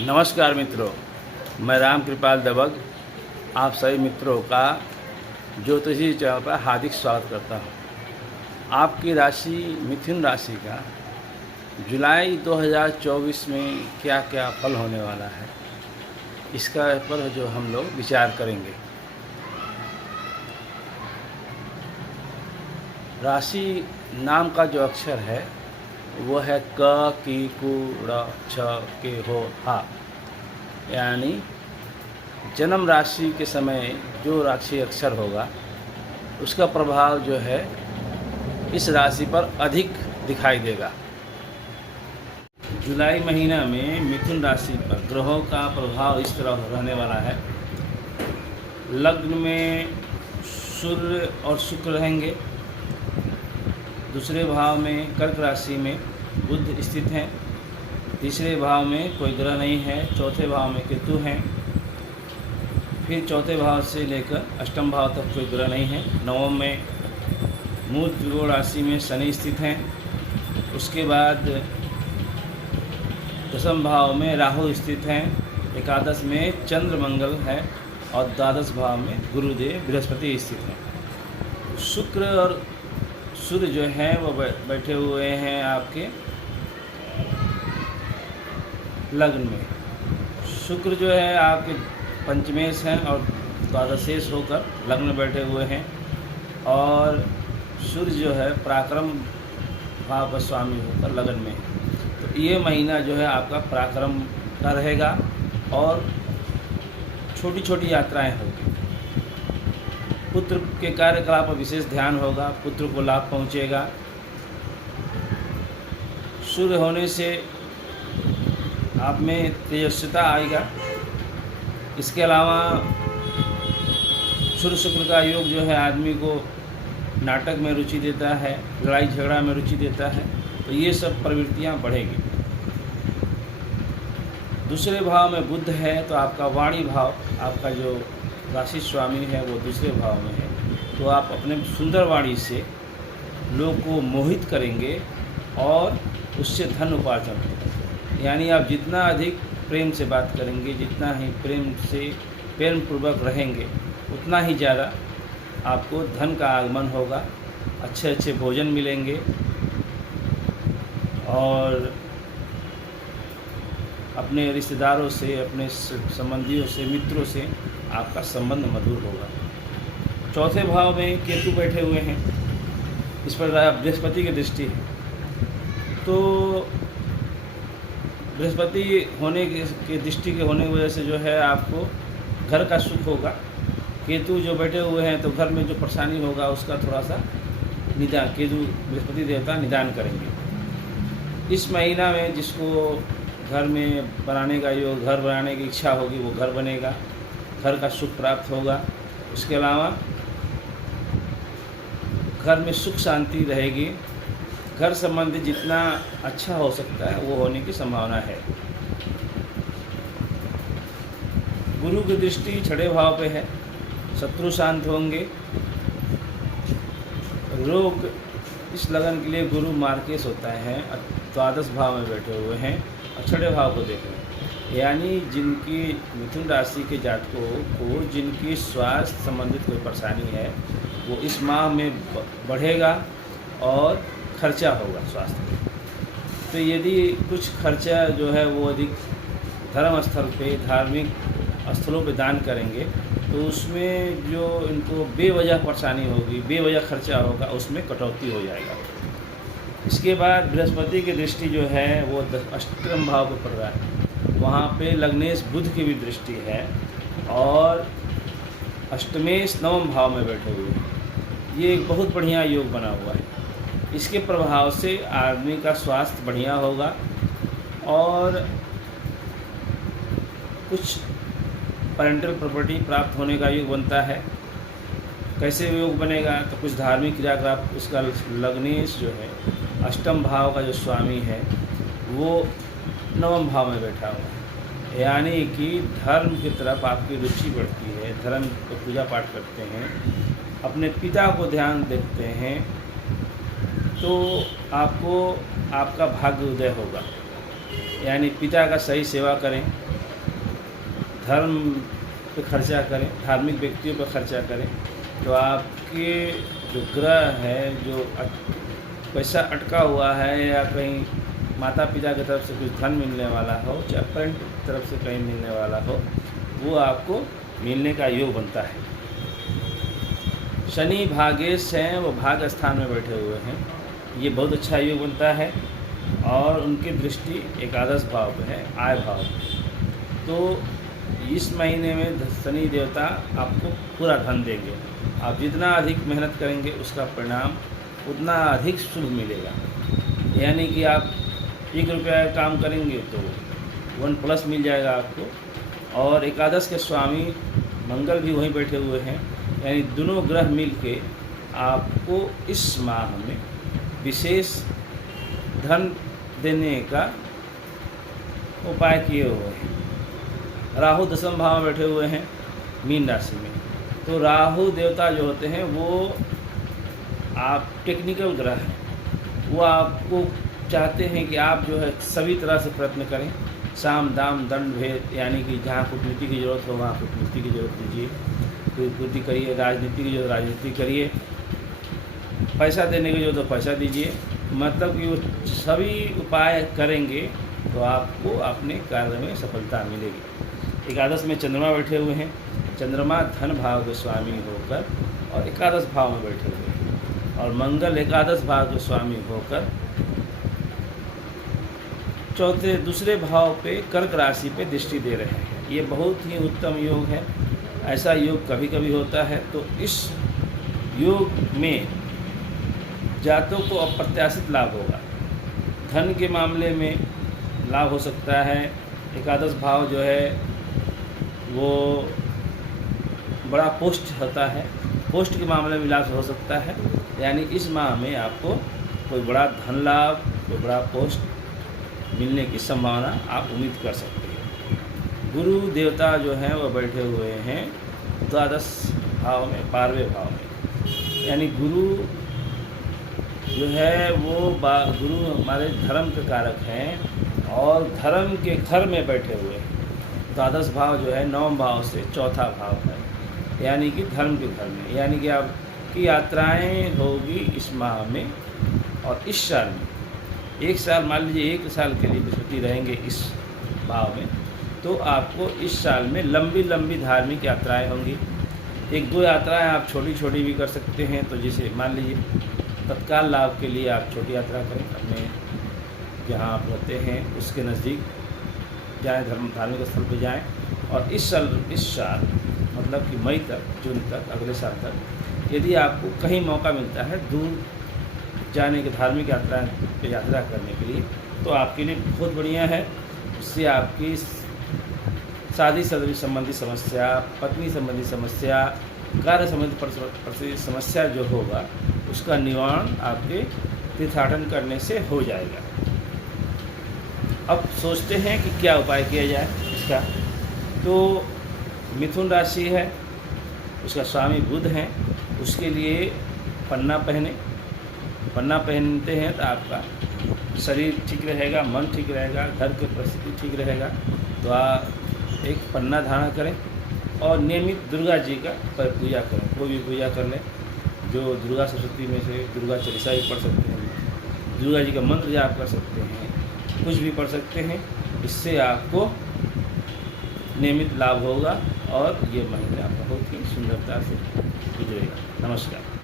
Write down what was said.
नमस्कार मित्रों, मैं राम कृपाल दबग आप सभी मित्रों का ज्योतिषी चैनल पर हार्दिक स्वागत करता हूँ। आपकी राशि मिथुन राशि का जुलाई 2024 में क्या क्या फल होने वाला है, इसका पर जो हम लोग विचार करेंगे। राशि नाम का जो अक्षर है वो है क, की, कु, ड़, छ, के, हो, हा। यानी जन्म राशि के समय जो राशि अक्षर होगा उसका प्रभाव जो है इस राशि पर अधिक दिखाई देगा। जुलाई महीना में मिथुन राशि पर ग्रहों का प्रभाव इस तरह रहने वाला है। लग्न में सूर्य और शुक्र रहेंगे। दूसरे भाव में कर्क राशि में बुध स्थित हैं। तीसरे भाव में कोई ग्रह नहीं है। चौथे भाव में केतु हैं। फिर चौथे भाव से लेकर अष्टम भाव तक कोई ग्रह नहीं है। नवम में मूल त्रिकोण राशि में शनि स्थित हैं। उसके बाद दसम भाव में राहु स्थित हैं। एकादश में चंद्र मंगल है और द्वादश भाव में गुरुदेव बृहस्पति स्थित हैं। शुक्र और सूर्य जो है वो बैठे हुए हैं आपके लग्न में। शुक्र जो है आपके पंचमेश हैं और द्वादशेश होकर लग्न में बैठे हुए हैं। और सूर्य जो है पराक्रम भाव का स्वामी होकर लग्न में है। तो ये महीना जो है आपका पराक्रम का रहेगा और छोटी छोटी यात्राएं होगी। पुत्र के कार्यकलाप पर विशेष ध्यान होगा। पुत्र को लाभ पहुंचेगा। सूर्य होने से आप में तेजस्विता आएगा। इसके अलावा सूर्य शुक्र का योग जो है आदमी को नाटक में रुचि देता है, लड़ाई झगड़ा में रुचि देता है। तो ये सब प्रवृत्तियां बढ़ेगी। दूसरे भाव में बुध है तो आपका वाणी भाव, आपका जो राशि स्वामी है वो दूसरे भाव में है। तो आप अपने सुंदर वाणी से लोग को मोहित करेंगे और उससे धन उपार्जन होगा। यानी आप जितना अधिक प्रेम से बात करेंगे, जितना ही प्रेम पूर्वक रहेंगे, उतना ही ज़्यादा आपको धन का आगमन होगा। अच्छे अच्छे भोजन मिलेंगे और अपने रिश्तेदारों से, अपने संबंधियों से, मित्रों से आपका संबंध मधुर होगा। चौथे भाव में केतु बैठे हुए हैं। इस पर बृहस्पति की दृष्टि है। तो बृहस्पति होने के दृष्टि के होने की वजह से जो है आपको घर का सुख होगा। केतु जो बैठे हुए हैं तो घर में जो परेशानी होगा उसका थोड़ा सा निदान, केतु बृहस्पति देवता निदान करेंगे। इस महीना में जिसको घर में बनाने का योग, घर बनाने की इच्छा होगी, वो घर बनेगा। घर का सुख प्राप्त होगा। उसके अलावा घर में सुख शांति रहेगी। घर संबंधी जितना अच्छा हो सकता है वो होने की संभावना है। गुरु की दृष्टि छठे भाव पे है। शत्रु शांत होंगे। रोग, इस लगन के लिए गुरु मार्केश होता है। द्वादश भाव में बैठे हुए हैं और छठे भाव को देख रहे हैं। यानी जिनकी मिथुन राशि के जातकों को जिनकी स्वास्थ्य संबंधित कोई परेशानी है वो इस माह में बढ़ेगा और खर्चा होगा स्वास्थ्य में। तो यदि कुछ खर्चा जो है वो अधिक धर्म स्थल पे, धार्मिक स्थलों पे दान करेंगे तो उसमें जो इनको बेवजह परेशानी होगी, बेवजह खर्चा होगा, उसमें कटौती हो जाएगा। इसके बाद बृहस्पति की दृष्टि जो है वो अष्टम भाव पर पड़ रहा है। वहाँ पे लग्नेश बुध की भी दृष्टि है और अष्टमेश नवम भाव में बैठे हुए हैं। ये एक बहुत बढ़िया योग बना हुआ है। इसके प्रभाव से आदमी का स्वास्थ्य बढ़िया होगा और कुछ पेरेंटल प्रॉपर्टी प्राप्त होने का योग बनता है। कैसे योग बनेगा तो कुछ धार्मिक क्रियाकलाप, उसका लग्नेश जो है अष्टम भाव का जो स्वामी है वो नवम भाव में बैठा हुआ है। यानी कि धर्म की तरफ आपकी रुचि बढ़ती है। धर्म को पूजा पाठ करते हैं, अपने पिता को ध्यान देते हैं तो आपको आपका भाग्य उदय होगा। यानी पिता का सही सेवा करें, धर्म पे खर्चा करें, धार्मिक व्यक्तियों पर खर्चा करें, तो आपके जो ग्रह है, जो पैसा अटका हुआ है या कहीं माता पिता की तरफ से कुछ धन मिलने वाला हो, चाहे फ्रेंड की तरफ से कहीं मिलने वाला हो, वो आपको मिलने का योग बनता है। शनि भागेश हैं, वो भाग स्थान में बैठे हुए हैं, ये बहुत अच्छा योग बनता है और उनकी दृष्टि एकादश भाव पे है, आय भाव। तो इस महीने में शनि देवता आपको पूरा धन देंगे। आप जितना अधिक मेहनत करेंगे उसका परिणाम उतना अधिक शुभ मिलेगा। यानी कि आप 1 रुपया का काम करेंगे तो 1+ मिल जाएगा आपको। और एकादश के स्वामी मंगल भी वहीं बैठे हुए हैं, यानी दोनों ग्रह मिल के आपको इस माह में विशेष धन देने का उपाय किए हुए हैं। राहु 10वें भाव में बैठे हुए हैं मीन राशि में। तो राहु देवता जो होते हैं वो आप टेक्निकल ग्रह हैं, वो आपको चाहते हैं कि आप जो है सभी तरह से प्रयत्न करें, साम दाम दंड भेद, यानी कि जहाँ कूटनीति की ज़रूरत हो वहाँ कूटनीति की ज़रूरत दीजिए, कूटनीति करिए, राजनीति की जो राजनीति करिए, पैसा देने की जो तो पैसा दीजिए। मतलब कि वो सभी उपाय करेंगे तो आपको अपने कार्य में सफलता मिलेगी। एकादश में चंद्रमा बैठे हुए हैं, चंद्रमा धन भाव के स्वामी होकर और एकादश भाव में बैठे हुए हैं, और मंगल एकादश भाव के स्वामी होकर दूसरे भाव पे कर्क राशि पे दृष्टि दे रहे हैं। ये बहुत ही उत्तम योग है। ऐसा योग कभी कभी होता है। तो इस योग में जातकों को अप्रत्याशित लाभ होगा। धन के मामले में लाभ हो सकता है। एकादश भाव जो है वो बड़ा पोस्ट होता है, पोस्ट के मामले में लाभ हो सकता है। यानी इस माह में आपको कोई बड़ा धन लाभ, कोई बड़ा पोस्ट मिलने की संभावना आप उम्मीद कर सकते हैं। गुरु देवता जो हैं वो बैठे हुए हैं द्वादश भाव में, 12वें भाव में। यानी गुरु जो है वो गुरु हमारे धर्म के कारक हैं और धर्म के घर में बैठे हुए हैं। द्वादश भाव जो है 9वें भाव से 4था भाव है, यानी कि धर्म के घर में। यानी कि आपकी यात्राएं होगी इस माह में और इस साल में। 1 साल, मान लीजिए 1 साल के लिए बृहस्पति रहेंगे इस भाव में, तो आपको इस साल में लंबी लंबी धार्मिक यात्राएं होंगी। 1-2 यात्राएं आप छोटी छोटी भी कर सकते हैं। तो जैसे मान लीजिए तत्काल लाभ के लिए आप छोटी यात्रा करें, अपने जहाँ आप रहते हैं उसके नज़दीक जाएँ, धार्मिक स्थल पर जाएँ। और इस साल मतलब कि मई तक, जून तक, अगले साल तक यदि आपको कहीं मौका मिलता है दूर जाने के, धार्मिक यात्रा करने के लिए, तो आपके लिए बहुत बढ़िया है। उससे आपकी शादी संबंधी समस्या, पत्नी संबंधी समस्या, कार्य संबंधी समस्या जो होगा उसका निवारण आपके तीर्थाटन करने से हो जाएगा। अब सोचते हैं कि क्या उपाय किया जाए इसका। तो मिथुन राशि है, उसका स्वामी बुध हैं, उसके लिए पन्ना पहनते हैं तो आपका शरीर ठीक रहेगा, मन ठीक रहेगा, घर की परिस्थिति ठीक रहेगा। तो आप एक पन्ना धारण करें और नियमित दुर्गा जी का पूजा करें। कोई भी पूजा कर लें, जो दुर्गा सप्तशती में से दुर्गा चालीसा भी पढ़ सकते हैं, दुर्गा जी का मंत्र जाप कर सकते हैं, कुछ भी पढ़ सकते हैं। इससे आपको नियमित लाभ होगा और ये महीना बहुत ही सुंदरता से गुजरेगा। नमस्कार।